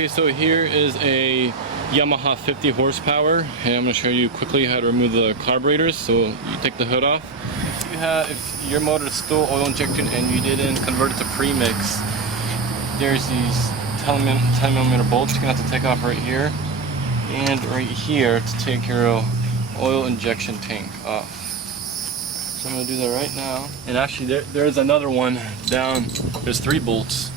Okay, so here is a Yamaha 50 horsepower, and I'm going to show you quickly how to remove the carburetors. So you take the hood off. If your motor is still oil injected and you didn't convert it to premix, there's these 10mm bolts you're going to have to take off right here and right here to take your oil injection tank off. So I'm going to do that right now. And actually there's another one down. There's 3 bolts.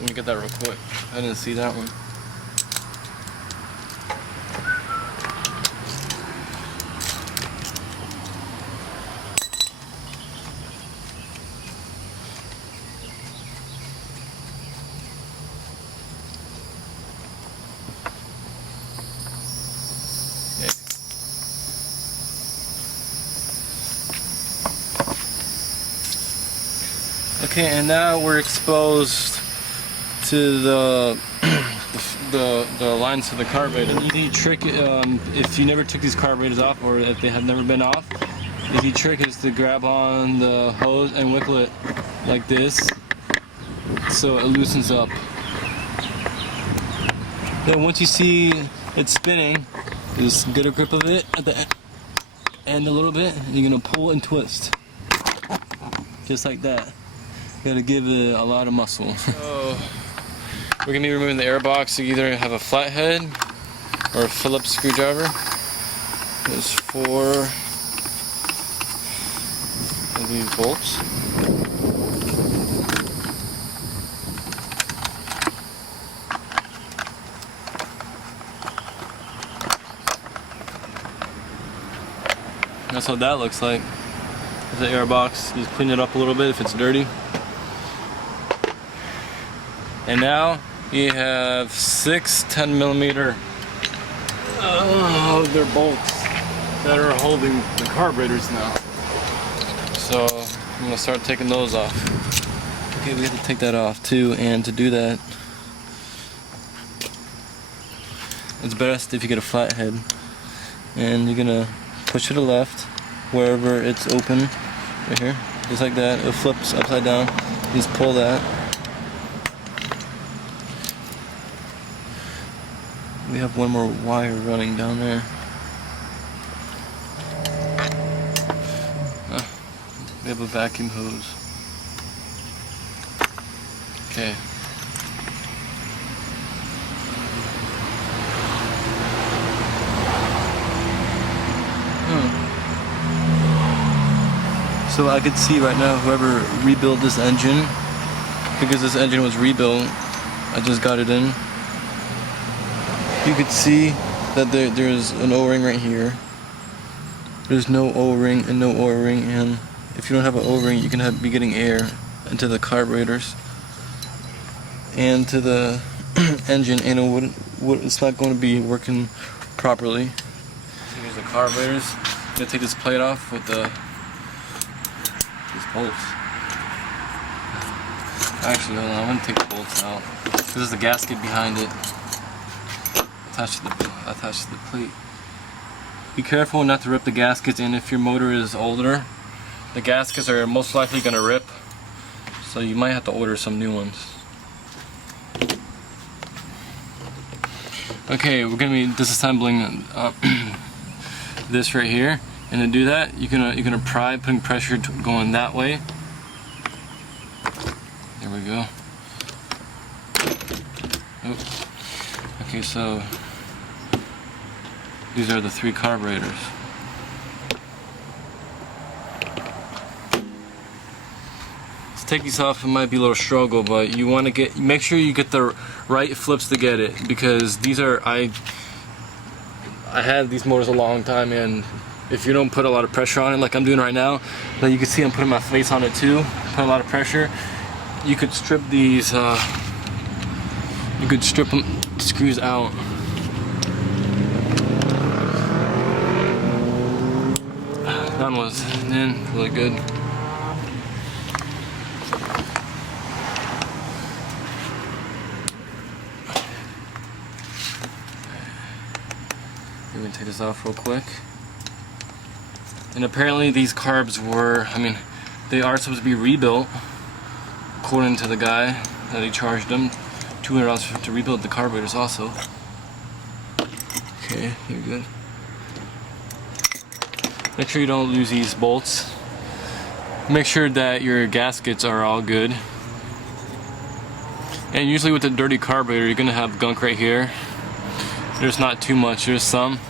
Let me get that real quick. I didn't see that one. Okay, and now we're exposed to the lines to the carburetor. The easy trick, if you never took these carburetors off, or if they have never been off, the easy trick is to grab on the hose and wiggle it like this, so it loosens up. Then once you see it spinning, just get a grip of it at the end a little bit, and you're gonna pull and twist, just like that. You gotta give it a lot of muscle. So we're gonna be removing the airbox. You either have a flathead or a Phillips screwdriver. There's 4 of these bolts. That's what that looks like. There's the airbox. Just clean it up a little bit if it's dirty. And now you have 6 10mm they're bolts that are holding the carburetors now. So I'm gonna start taking those off. Okay, we have to take that off too, and to do that, it's best if you get a flathead, and you're gonna push to the left wherever it's open, right here, just like that. It flips upside down. You just pull that. We have one more wire running down there. We have a vacuum hose. Okay. So I could see right now whoever rebuilt this engine, because this engine was rebuilt, I just got it in. You could see that there's an O-ring right here. There's no O-ring and no O-ring, and if you don't have an O-ring, you can be getting air into the carburetors and to the engine, and it's not going to be working properly. So here's the carburetors. I'm gonna take this plate off with these bolts. Actually, hold on. I'm gonna take the bolts out. This is the gasket behind it. Attached to the plate. Be careful not to rip the gaskets, and if your motor is older, the gaskets are most likely going to rip, so you might have to order some new ones. Okay, we're going to be disassembling this right here, and to do that, you're gonna pry, putting pressure going that way. There we go. Oops. Okay, so these are the 3 carburetors. Let's take these off. It might be a little struggle, but you want to make sure you get the right flips to get it, because these are I had these motors a long time, and if you don't put a lot of pressure on it like I'm doing right now, like you can see I'm putting my face on it too, put a lot of pressure, you could strip these you could strip them screws out. That one was in really good. We're gonna take this off real quick. And apparently these carbs were, they are supposed to be rebuilt, according to the guy that he charged them $200 to rebuild the carburetors also. Okay, you're good. Make sure you don't lose these bolts. Make sure that your gaskets are all good. And usually with a dirty carburetor, you're gonna have gunk right here. There's not too much, there's some.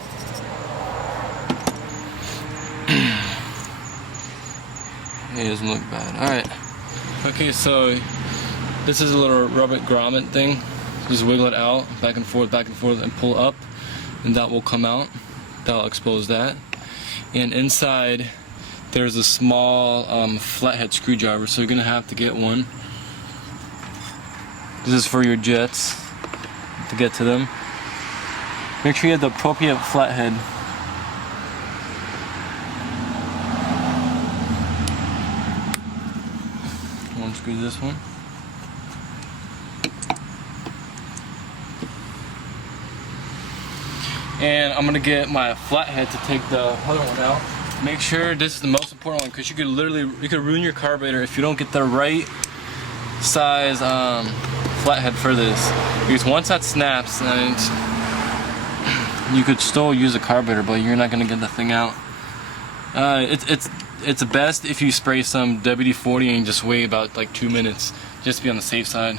It doesn't look bad. Alright. Okay, so this is a little rubber grommet thing. Just wiggle it out, back and forth, and pull up, and that will come out. That'll expose that. And inside, there's a small flathead screwdriver, so you're gonna have to get one. This is for your jets, to get to them. Make sure you have the appropriate flathead. Unscrew this one. And I'm gonna get my flathead to take the other one out. Make sure this is the most important one, because you could ruin your carburetor if you don't get the right size flathead for this. Because once that snaps, and you could still use a carburetor, but you're not gonna get the thing out. It's best if you spray some WD-40 and just wait about like 2 minutes, just to be on the safe side.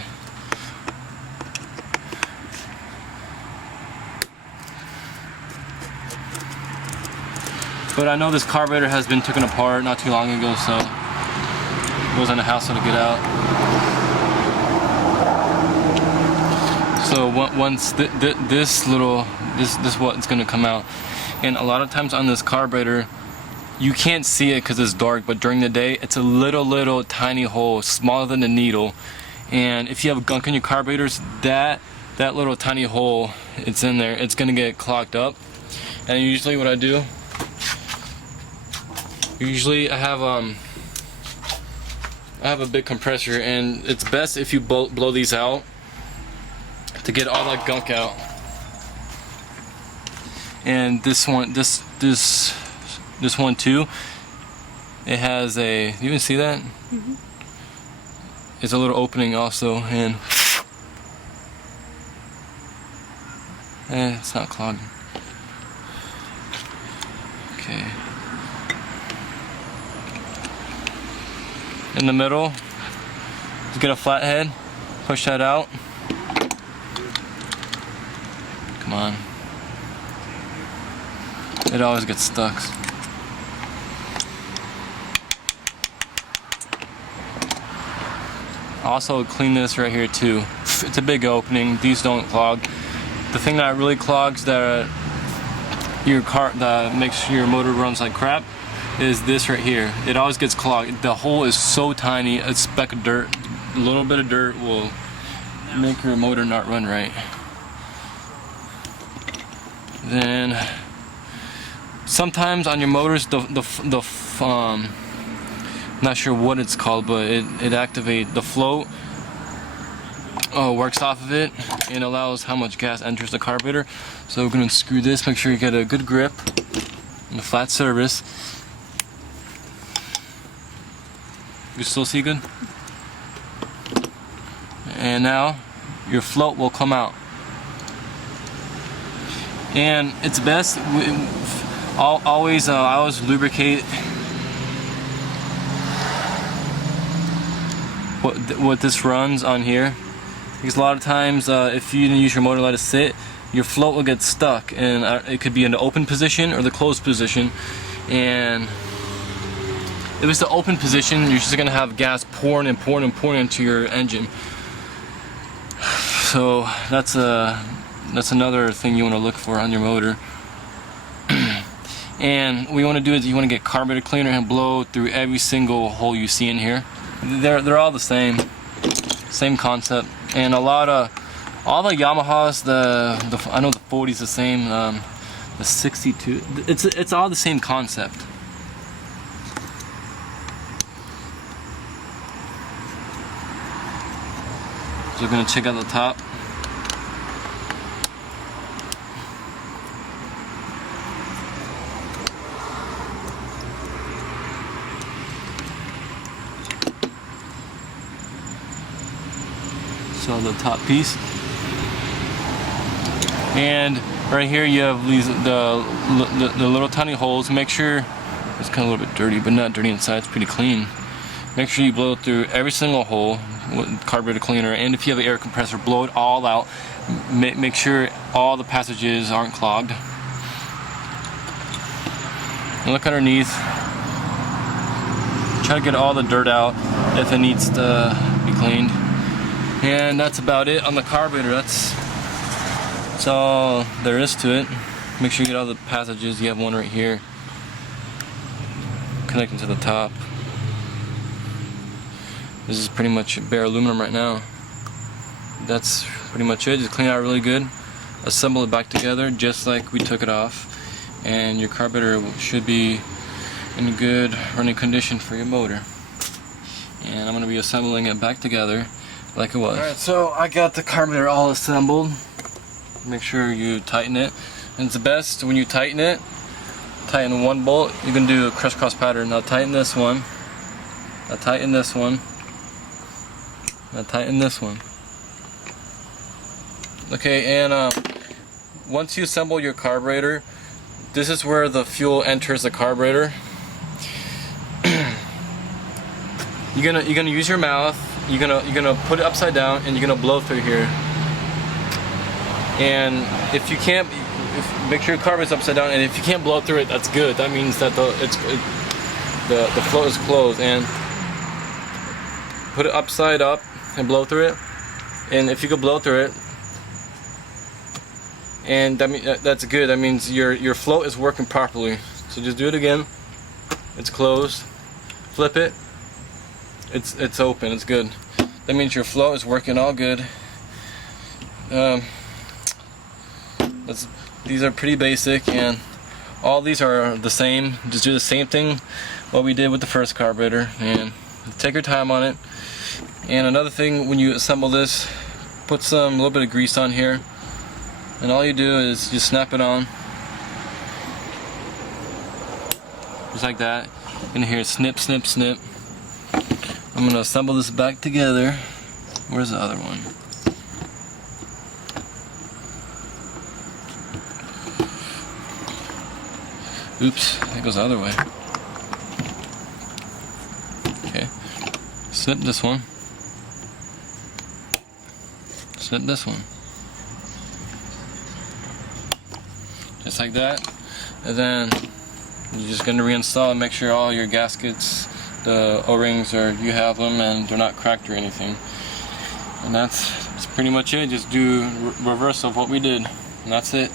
But I know this carburetor has been taken apart not too long ago, so it wasn't a hassle to get out. So once this what's gonna come out, and a lot of times on this carburetor, you can't see it because it's dark, but during the day, it's a little tiny hole, smaller than a needle. And if you have gunk in your carburetors, that little tiny hole, it's in there, it's gonna get clogged up. And usually what I do, I have a big compressor, and it's best if you blow these out to get all that gunk out. And this one too, it has a, you even see that? Mm-hmm. It's a little opening also, and it's not clogging. Okay. In the middle, just get a flathead, push that out. Come on. It always gets stuck. Also clean this right here too. It's a big opening, these don't clog. The thing that really clogs that makes your motor runs like crap is this right here. It always gets clogged. The hole is so tiny, a speck of dirt, a little bit of dirt will make your motor not run right. Then sometimes on your motors, not sure what it's called, but it activates the float. Works off of it and allows how much gas enters the carburetor. So we're going to screw this, make sure you get a good grip and a flat surface. You still see good? And now your float will come out. And it's best, I always lubricate what this runs on here, because a lot of times if you didn't use your motor, let it sit, your float will get stuck, and it could be in the open position or the closed position. And if it's the open position, you're just gonna have gas pouring into your engine. So that's another thing you want to look for on your motor. And what you want to do is you want to get carburetor cleaner and blow through every single hole you see in here. They're all the same concept. And all the Yamahas, I know the 40's the same, the 62. It's all the same concept. So we're gonna check out the top. So the top piece. And right here you have these the little tiny holes. Make sure it's kind of a little bit dirty, but not dirty inside. It's pretty clean. Make sure you blow through every single hole with carburetor cleaner, and if you have an air compressor, blow it all out. Make sure all the passages aren't clogged. And look underneath. Try to get all the dirt out if it needs to be cleaned. And that's about it on the carburetor. That's all there is to it. Make sure you get all the passages. You have one right here connecting to the top. This is pretty much bare aluminum right now. That's pretty much it. Just clean it out really good. Assemble it back together just like we took it off. And your carburetor should be in good running condition for your motor. And I'm going to be assembling it back together like it was. Alright, so I got the carburetor all assembled. Make sure you tighten it. And it's the best when you tighten it, tighten one bolt. You can do a crisscross pattern. Now tighten this one. Now tighten this one. Now tighten this one. Okay, and once you assemble your carburetor, this is where the fuel enters the carburetor. You're gonna use your mouth. You're gonna put it upside down, and you're gonna blow through here. And if you can't, make sure your carburetor's upside down. And if you can't blow through it, that's good. That means that the float is closed. And put it upside up and blow through it. And if you can blow through it, and that's good. That means your float is working properly. So just do it again. It's closed. Flip it. It's open. It's good. That means your float is working all good. These are pretty basic, and all these are the same. Just do the same thing what we did with the first carburetor, and take your time on it. And another thing, when you assemble this, put a little bit of grease on here, and all you do is just snap it on, just like that. And here, snip, snip, snip. I'm gonna assemble this back together. Where's the other one? Oops, it goes the other way. Okay, snip this one. Snip this one. Just like that. And then you're just going to reinstall and make sure all your gaskets, the O-rings, you have them and they're not cracked or anything. And that's pretty much it. Just do reverse of what we did. And that's it.